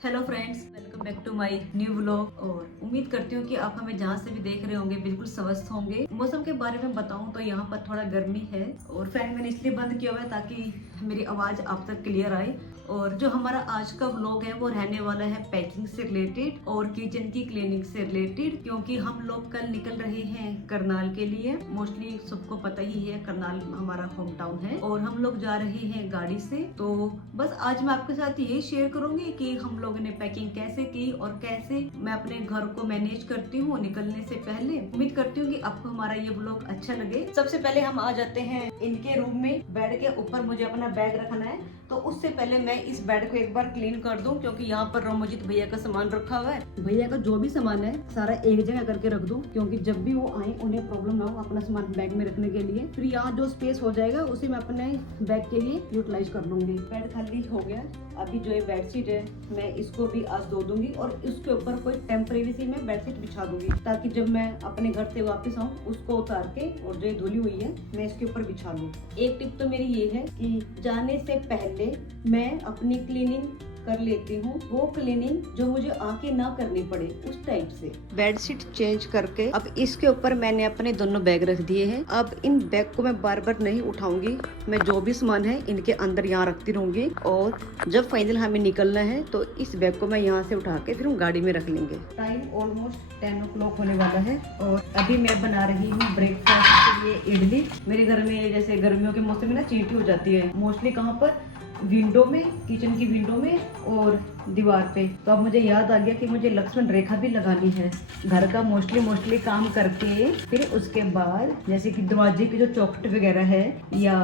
Hello friends, welcome back to my new vlog. और उम्मीद करती हूँ कि आप हमें जहाँ से भी देख रहे होंगे बिल्कुल स्वस्थ होंगे। मौसम के बारे में बताऊँ तो यहाँ पर थोड़ा गर्मी है और फैन मैंने इसलिए बंद किया हुआ है ताकि मेरी आवाज़ आप तक क्लियर आए। और जो हमारा आज का व्लॉग है वो रहने वाला है पैकिंग से रिलेटेड और किचन की क्लीनिंग से रिलेटेड, क्योंकि हम लोग कल निकल रहे हैं करनाल के लिए। मोस्टली सबको पता ही है करनाल हमारा होम टाउन है और हम लोग जा रहे हैं गाड़ी से। तो बस आज मैं आपके साथ यही शेयर करूंगी कि हम लोगों ने पैकिंग कैसे की और कैसे मैं अपने घर को मैनेज करती हूँ निकलने से पहले। उम्मीद करती हूँ कि आपको हमारा ये व्लॉग अच्छा लगे। सबसे पहले हम आ जाते हैं इनके रूम में। बेड के ऊपर मुझे अपना बैग रखना है, तो उससे पहले मैं इस बेड को एक बार क्लीन कर दूं, क्योंकि यहाँ पर रमोजित भैया का सामान रखा हुआ है। भैया का जो भी सामान है सारा एक जगह करके रख दूं, क्योंकि जब भी वो आए उन्हें प्रॉब्लम ना हो अपना सामान बैग में रखने के लिए। फिर यहाँ जो स्पेस हो जाएगा उसे मैं अपने बैग के लिए यूटिलाइज कर लूंगी। बेड खाली हो गया। अभी जो ये बेडशीट है मैं इसको भी आज धो दूंगी और इसके ऊपर कोई टेम्परेरी सी मैं बेडशीट बिछा दूंगी, ताकि जब मैं अपने घर से वापस आऊँ उसको उतार के और जो धुली हुई है मैं इसके ऊपर बिछा लूँ। एक टिप तो मेरी ये है कि जाने से पहले मैं अपनी क्लीनिंग कर लेती हूँ, वो क्लीनिंग जो मुझे आके ना करनी पड़े उस टाइप से। बेडशीट चेंज करके अब इसके ऊपर मैंने अपने दोनों बैग रख दिए हैं। अब इन बैग को मैं बार बार नहीं उठाऊंगी, मैं जो भी सामान है इनके अंदर यहाँ रखती रहूंगी और जब फाइनल हमें निकलना है तो इस बैग को मैं यहाँ से उठा के फिर हम गाड़ी में रख लेंगे। टाइम ऑलमोस्ट 10 o'clock होने वाला है और अभी मैं बना रही हूँ ब्रेकफास्ट के लिए इडली। मेरे घर में जैसे गर्मियों के मौसम में ना चींटी हो जाती है, मोस्टली कहाँ पर, विंडो में, किचन की विंडो में और दीवार पे। तो अब मुझे याद आ गया कि मुझे लक्ष्मण रेखा भी लगानी है। घर का मोस्टली काम करके फिर उसके बाद जैसे कि दरवाजे की जो चौखट वगैरह है या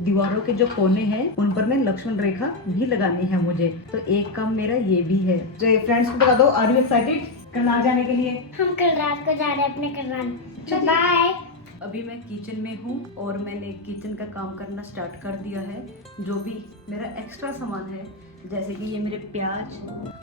दीवारों के जो कोने हैं उन पर मैं लक्ष्मण रेखा भी लगानी है मुझे। तो एक काम मेरा ये भी है। तो फ्रेंड्स को बता दो, आर यू एक्साइटेड करनाल जाने के लिए? हम कल रात को जा रहे हैं अपने करनाल। बाय। अभी मैं किचन में हूँ और मैंने किचन का काम करना स्टार्ट कर दिया है। जो भी मेरा एक्स्ट्रा सामान है, जैसे कि ये मेरे प्याज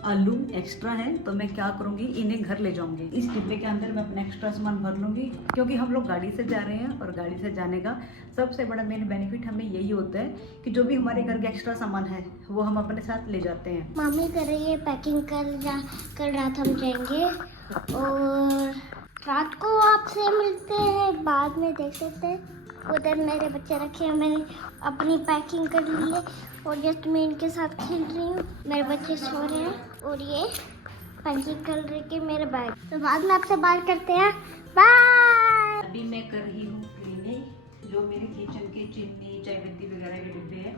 आलू एक्स्ट्रा है, तो मैं क्या करूँगी, इन्हें घर ले जाऊंगी। इस डिब्बे के अंदर मैं अपना एक्स्ट्रा सामान भर लूँगी, क्योंकि हम लोग गाड़ी से जा रहे हैं और गाड़ी से जाने का सबसे बड़ा मेन बेनिफिट हमें यही होता है कि जो भी हमारे घर के एक्स्ट्रा सामान है वो हम अपने साथ ले जाते हैं। मम्मी कर रही है पैकिंग। कल रात हम जाएंगे और रात को आपसे मिलते हैं, बाद में देख सकते हैं। उधर मेरे बच्चे रखे हैं, मैंने अपनी पैकिंग कर ली है और जस्ट मैं इनके साथ खेल रही हूँ। मेरे बच्चे सो रहे हैं और ये पैकिंग कर रही है मेरे बैग। तो बाद में आपसे बात करते हैं। बाय। अभी मैं कर रही हूँ क्लीनिंग। जो मेरे किचन के चीनी चाय पत्ती वगैरह के डिब्बे हैं,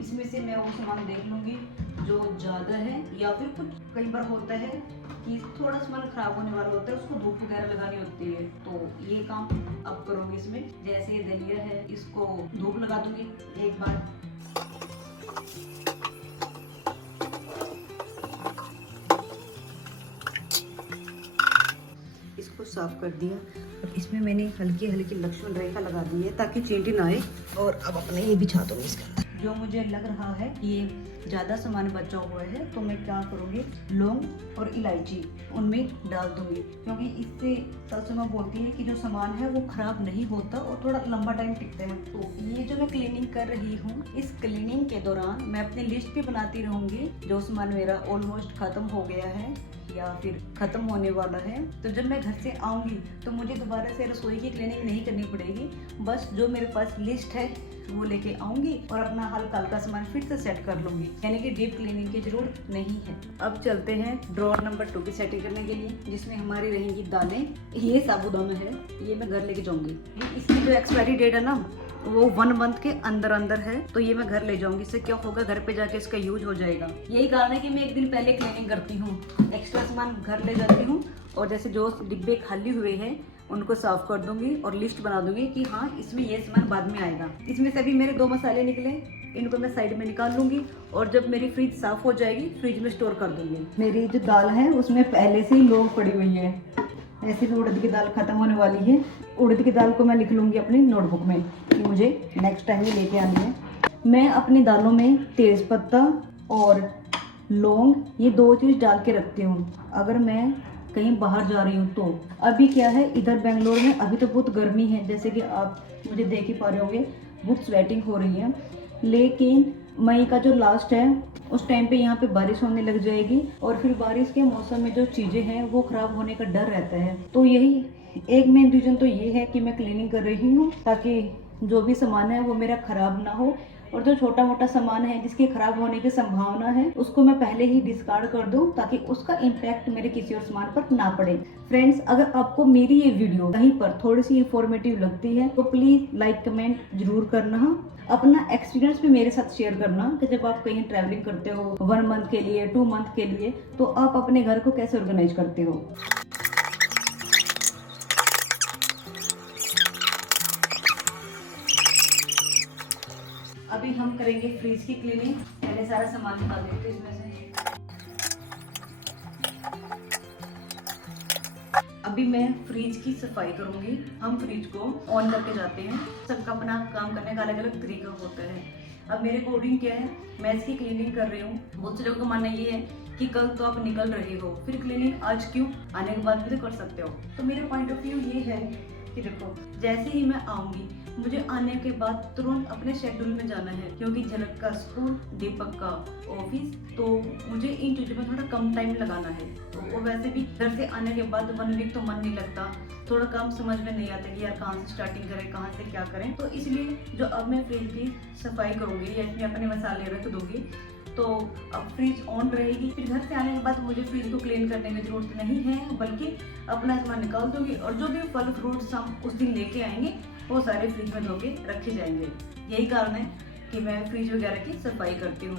इसमें से मैं वो सामान देख लूँगी जो ज़्यादा है, या फिर कुछ कई बार होता है कि थोड़ा सामान खराब होने वाला होता है, उसको धूप वगैरह लगानी होती है। तो ये काम अब करूँगी इसमें। जैसे ये दलिया है इसको धूप लगा दूंगी एक बार। इसको साफ कर दिया। अब इसमें मैंने हल्की हल्की लक्ष्मण रेखा लगा दी है ताकि चींटी ना आए। और अब अपने ये बिछा दूंगी इसके अंदर। जो मुझे लग रहा है ये ज़्यादा सामान बचा हुआ है, तो मैं क्या करूँगी, लौंग और इलायची उनमें डाल दूंगी, क्योंकि इससे सासू माँ बोलती है कि जो सामान है वो खराब नहीं होता और थोड़ा लंबा टाइम टिकता है। तो ये जो मैं क्लीनिंग कर रही हूँ, इस क्लीनिंग के दौरान मैं अपनी लिस्ट भी बनाती रहूँगी जो सामान मेरा ऑलमोस्ट खत्म हो गया है या फिर खत्म होने वाला है। तो जब मैं घर से आऊँगी तो मुझे दोबारा से रसोई की क्लीनिंग नहीं करनी पड़ेगी, बस जो मेरे पास लिस्ट है वो लेके आऊंगी और अपना हल्का हल्का सामान फिर से सेट कर लूंगी, यानी कि डीप क्लीनिंग की जरूरत नहीं है। अब चलते हैं ड्रॉअर नंबर 2 की सेटिंग करने के लिए, जिसमें हमारी रहेंगी दालें। ये साबूदाना है, ये मैं घर लेके जाऊंगी। इसकी जो एक्सपायरी डेट है ना वो 1 मंथ के अंदर अंदर है, तो ये मैं घर ले जाऊंगी। इससे क्या होगा, घर पे जाके इसका यूज हो जाएगा। यही कारण है कि मैं एक दिन पहले क्लीनिंग करती हूँ, एक्स्ट्रा सामान घर ले जाती हूँ और जैसे जो डिब्बे खाली हुए हैं उनको साफ कर दूंगी और लिस्ट बना दूंगी कि हाँ इसमें ये सामान बाद में आएगा। इसमें से अभी मेरे 2 मसाले निकले, इनको मैं साइड में निकाल लूंगी और जब मेरी फ्रिज साफ हो जाएगी फ्रिज में स्टोर कर दूंगी। मेरी जो दाल है उसमें पहले से ही लौंग पड़ी हुई है। ऐसे भी उड़द की दाल खत्म होने वाली है। उड़द की दाल को मैं लिख लूंगी अपनी नोटबुक में कि मुझे नेक्स्ट टाइम ही लेके आनी है। मैं अपनी दालों में तेज पत्ता और लौंग ये 2 चीज़ डाल के रखती हूँ अगर मैं कहीं बाहर जा रही हूँ तो। अभी क्या है, इधर बेंगलोर में अभी तो बहुत गर्मी है, जैसे कि आप मुझे देख ही पा रहे होंगे, बहुत स्वेटिंग हो रही है। लेकिन मई का जो लास्ट है उस टाइम पे यहाँ पे बारिश होने लग जाएगी और फिर बारिश के मौसम में जो चीज़ें हैं वो ख़राब होने का डर रहता है। तो यही एक मेन रीज़न तो ये है कि मैं क्लीनिंग कर रही हूँ ताकि जो भी सामान है वो मेरा ख़राब ना हो, और जो छोटा मोटा सामान है जिसके खराब होने की संभावना है उसको मैं पहले ही डिस्कार्ड कर दूं ताकि उसका इम्पैक्ट मेरे किसी और सामान पर ना पड़े। फ्रेंड्स, अगर आपको मेरी ये वीडियो कहीं पर थोड़ी सी इंफॉर्मेटिव लगती है तो प्लीज लाइक कमेंट जरूर करना। अपना एक्सपीरियंस भी मेरे साथ शेयर करना कि जब आप कहीं ट्रैवलिंग करते हो 1 मंथ के लिए 2 मंथ के लिए तो आप अपने घर को कैसे ऑर्गेनाइज करते हो। अभी हम करेंगे फ्रिज की क्लीनिंग। पहले सारा सामान निकाल देते हैं इसमें से। अभी मैं फ्रिज की सफाई करूंगी। हम फ्रिज को ऑन करके जाते हैं, सबका अपना काम करने का अलग अलग तरीका होता है। अब मेरे अकॉर्डिंग क्या है, मैं इसकी क्लीनिंग कर रही हूँ। बहुत से लोगों का मानना ये है कि कल तो आप निकल रहे हो, फिर क्लीनिंग आज क्यों, आने के बाद भी तो कर सकते हो। तो मेरा पॉइंट ऑफ व्यू ये है कि देखो, जैसे ही मैं आऊंगी मुझे आने के बाद तुरंत अपने शेड्यूल में जाना है, क्योंकि झलक का स्कूल, दीपक का ऑफिस, तो मुझे इन चीज़ों में थोड़ा कम टाइम लगाना है। तो वो वैसे भी घर से आने के बाद 1 वीक तो मन नहीं लगता, थोड़ा काम समझ में नहीं आता कि यार कहाँ से स्टार्टिंग करें, कहाँ से क्या करें। तो इसलिए जो अब मैं फ्रिज की सफाई करूँगी या इसमें अपने मसाले रख दूँगी, तो अब फ्रिज ऑन रहेगी। फिर घर से आने के बाद मुझे फ्रिज को क्लीन करने की जरूरत नहीं है, बल्कि अपना सामान निकाल दूंगी और जो भी फल फ्रूट्स हम उस दिन लेके आएंगे वो सारे फ्रिज में धो के रखे जाएंगे। यही कारण है कि मैं फ्रिज वगैरह की सफाई करती हूँ।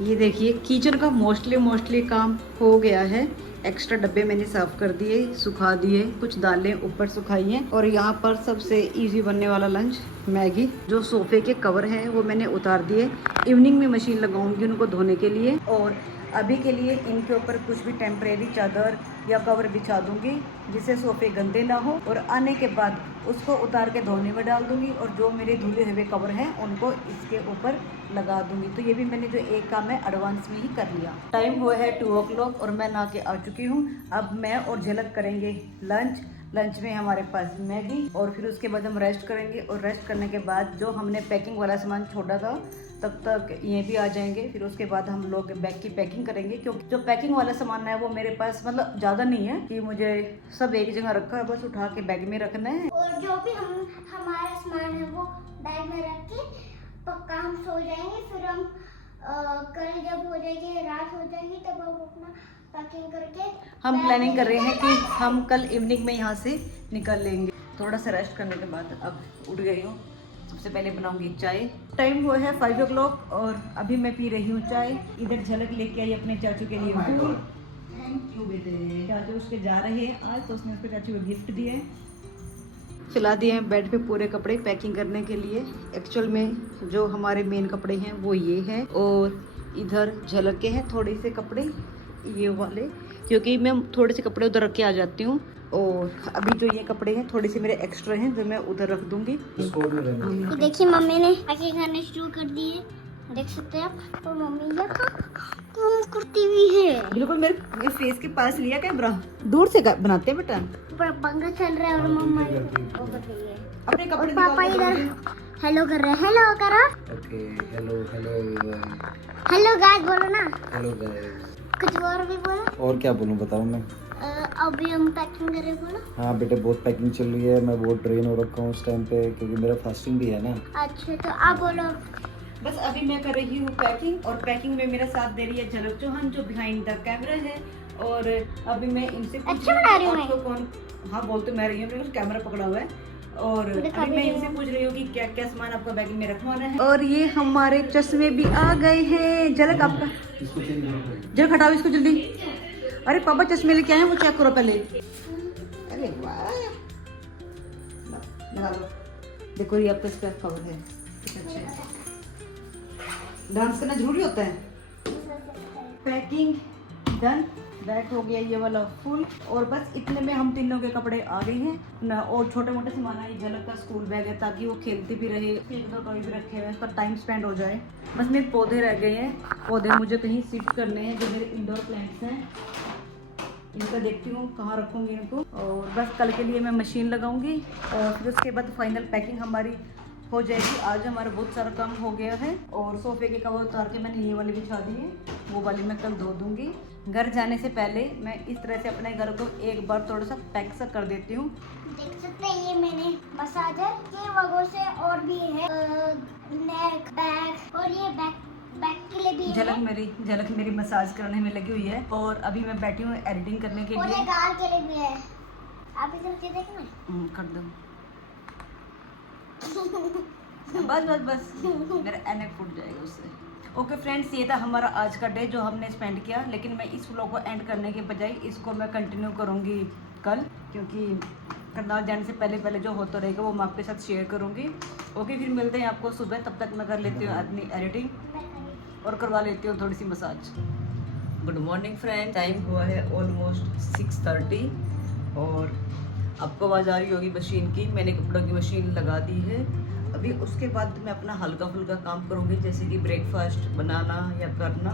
ये देखिए, किचन का मोस्टली काम हो गया है। एक्स्ट्रा डब्बे मैंने साफ कर दिए, सुखा दिए, कुछ दालें ऊपर सुखाई हैं, और यहाँ पर सबसे इजी बनने वाला लंच मैगी। जो सोफे के कवर हैं वो मैंने उतार दिए, इवनिंग में मशीन लगाऊंगी उनको धोने के लिए। और अभी के लिए इनके ऊपर कुछ भी टेम्परेरी चादर या कवर बिछा दूंगी जिससे सोफे गंदे ना हो, और आने के बाद उसको उतार के धोने में डाल दूंगी और जो मेरे धुले हुए कवर हैं उनको इसके ऊपर लगा दूंगी। तो ये भी मैंने जो एक काम है एडवांस में ही कर लिया। टाइम हुआ है 2 o'clock और मैं नहा के आ चुकी हूँ। अब मैं और झलक करेंगे लंच में हमारे पास मैगी, और फिर उसके बाद हम रेस्ट करेंगे, और रेस्ट करने के बाद जो हमने पैकिंग वाला सामान छोड़ा था तब तक ये भी आ जाएंगे। फिर उसके बाद हम लोग बैग की पैकिंग करेंगे, क्योंकि जो पैकिंग वाला सामान है वो मेरे पास मतलब ज़्यादा नहीं है कि मुझे सब एक जगह रखा है, बस उठा के बैग में रखना है। और जो भी हमारा सामान है वो बैग में रख के पक्का हम सो जाएंगे। फिर हम कल जब हो जाएगी, रात हो जाएगी, तब हम अपना पैकिंग करके हम प्लानिंग कर रहे हैं कि हम कल इवनिंग में यहाँ से निकल लेंगे। थोड़ा सा रेस्ट करने के बाद अब उठ गई हूँ। सबसे पहले बनाऊंगी चाय। टाइम हुआ है 5 o'clock और अभी मैं पी रही हूँ चाय। इधर झलक लेके आई अपने चाचू के लिए फूल। थैंक यू बेटे। चाचू उसके जा रहे हैं आज, तो उसने उसके चाचू को गिफ्ट दिए। फैला दिए हैं बेड पे पूरे कपड़े पैकिंग करने के लिए। एक्चुअल में जो हमारे मेन कपड़े हैं वो ये हैं, और इधर झलक के हैं थोड़े से कपड़े ये वाले, क्योंकि मैं थोड़े से कपड़े उधर रख के आ जाती हूँ। और अभी जो ये कपड़े हैं थोड़े से मेरे एक्स्ट्रा हैं जो मैं उधर रख दूंगी। ये देखिए, मम्मी ने पैकिंग करने शुरू कर दी है, देख सकते हैं आप। तो मम्मी यहाँ काम करती हुई है। बिल्कुल मेरे फेस के पास लिया कैमरा, दूर से बनाते हैं बेटा। पंखा चल रहा है और मम्मा वो कर रही है अपने कपड़े। पापा इधर हेलो कर रहे हैं। हेलो करो। Okay, hello everyone. Hello guys बोलो ना। Hello guys. कुछ और भी बोलो। और क्या बोलूं बताओ मैं। अभी हम पैकिंग कर रहे हैं, बोलो। हाँ बेटे, बहुत पैकिंग चल रही है। मैं बहुत ड्रेन हो रखा हूँ इस टाइम पे, क्योंकि मेरा फास्टिंग भी है ना। अच्छा, तो आप बोलो। बस अभी मैं कर रही हूँ पैकिंग, और पैकिंग में मेरा साथ दे रही है झलक चौहान जो बिहाइंड द कैमरा है। और अभी मैं इनसे अच्छा बना रही हूँ मैं। कौन, हाँ बोल तो मैं रही हूँ, मेरे कैमरा पकड़ा हुआ है। और अभी मैं इनसे पूछ रही हूँ कि क्या क्या सामान आपका बैगिंग में रखवाना है। और ये हमारे चश्मे भी आ गए हैं। झलक आपका झलक हटाओ इसको जल्दी। अरे पापा चश्मे लेके आए हैं, वो चेक करो पहले। अरे वाह, लगा लो। देखो ये आपका इसका कवर है, अच्छा। डांस करना जरूरी होता है। पैकिंग डन, बैग हो गया ये वाला फुल, और बस इतने में हम तीनों के कपड़े आ गए हैं ना। और छोटे मोटे सामान है, झलक का स्कूल बैग है ताकि वो खेलती भी रहे, 1-2 टॉय भी रखे हुए हैं, उसका टाइम स्पेंड हो जाए। बस मेरे पौधे रह गए हैं, पौधे मुझे कहीं शिफ्ट करने हैं जो मेरे इंडोर प्लांट्स हैं। इनका देखती हूँ कहाँ रखूँगी इनको, और बस कल के लिए मैं मशीन लगाऊंगी और फिर उसके बाद फाइनल पैकिंग हमारी हो जाएगी। आज हमारा बहुत सारा काम हो गया है और सोफे के कवर उतार के मैंने ये वाली बिछा दी है, वो वाली मैं कल धो दूंगी। घर जाने से पहले मैं इस तरह से अपने घर को एक बार थोड़ा सा पैक सा कर देती हूँ। देख सकते हैं ये मैंने मसाजर के वगों से और भी है, नेक बैक, और ये बैक के लिए भी झलक मेरी मसाज करने में लगी हुई है और अभी मैं बैठी हूँ एडिटिंग करने के और लिए। ये गाल के लिए भी है। आप इधर के देखना कर दो। बस मेरा एनेक फूट जाएगा उससे। ओके फ्रेंड्स, ये था हमारा आज का डे जो हमने स्पेंड किया, लेकिन मैं इस व्लॉग को एंड करने के बजाय इसको मैं कंटिन्यू करूँगी कल, क्योंकि करनाल जाने से पहले जो होता रहेगा वो मैं आपके साथ शेयर करूँगी। ओके, फिर मिलते हैं आपको सुबह, तब तक मैं कर लेती हूँ अपनी एडिटिंग और करवा लेती हूँ थोड़ी सी massage. Good morning friend, time हुआ है ऑलमोस्ट 6:30 और आपको आवाज़ आ रही होगी मशीन की। मैंने कपड़ों की मशीन लगा दी है। अभी उसके बाद मैं अपना हल्का फुल्का काम करूँगी, जैसे कि ब्रेकफास्ट बनाना या करना।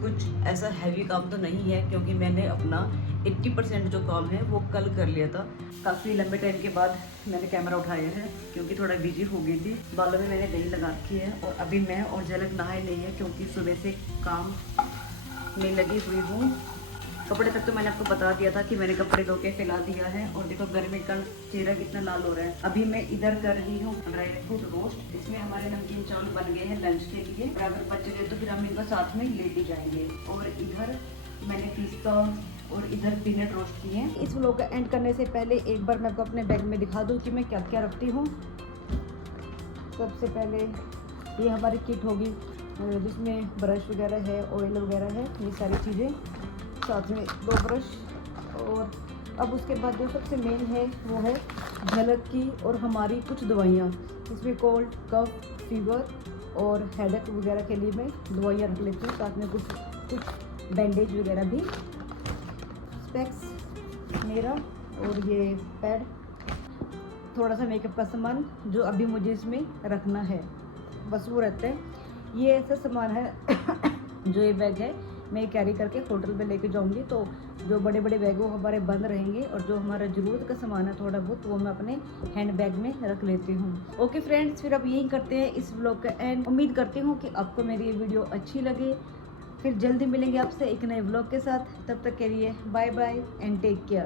कुछ ऐसा हैवी काम तो नहीं है, क्योंकि मैंने अपना 80% जो काम है वो कल कर लिया था। काफ़ी लंबे टाइम के बाद मैंने कैमरा उठाया है, क्योंकि थोड़ा बिजी हो गई थी। बालों में मैंने दही लगा रखी है और अभी मैं और झलक नहाए नहीं है, क्योंकि सुबह से काम में लगी हुई हूँ। कपड़े तक तो मैंने आपको बता दिया था कि मैंने कपड़े धो के फैला दिया है, और देखो गर्मी का चेहरा कितना लाल हो रहा है। अभी मैं इधर कर रही हूँ ड्राई फ्रूट रोस्ट। इसमें हमारे नमकीन चावल बन गए हैं लंच के लिए, और अगर बच गए तो फिर हम इनको साथ में लेके जाएंगे। और इधर मैंने पिस्ता और इधर पीनट रोस्ट किए हैं। इस व्लॉग का एंड करने से पहले एक बार मैं आपको अपने बैग में दिखा दूँ कि मैं क्या क्या रखती हूँ। सबसे पहले ये हमारी किट होगी, जिसमें ब्रश वगैरह है, ऑयल वगैरह है, ये सारी चीज़ें, साथ में 2 ब्रश। और अब उसके बाद जो सबसे मेन है वो है झलक की और हमारी कुछ दवाइयाँ। इसमें कोल्ड, कफ, फीवर और हेडेक वगैरह के लिए मैं दवाइयाँ रख लेती हूँ, साथ में कुछ बैंडेज वगैरह भी, स्पेक्स मेरा, और ये पैड, थोड़ा सा मेकअप का सामान जो अभी मुझे इसमें रखना है, बस वो रहता है। ये ऐसा सामान है जो ये बैग है मैं कैरी करके होटल पे लेके जाऊंगी, तो जो बड़े बड़े बैग वो हमारे बंद रहेंगे, और जो हमारा ज़रूरत का सामान है थोड़ा बहुत वो मैं अपने हैंड बैग में रख लेती हूँ। ओके फ्रेंड्स, फिर अब यही करते हैं इस व्लॉग का एंड। उम्मीद करती हूँ कि आपको मेरी ये वीडियो अच्छी लगे। फिर जल्दी मिलेंगे आपसे एक नए व्लॉग के साथ, तब तक के लिए bye bye and take care.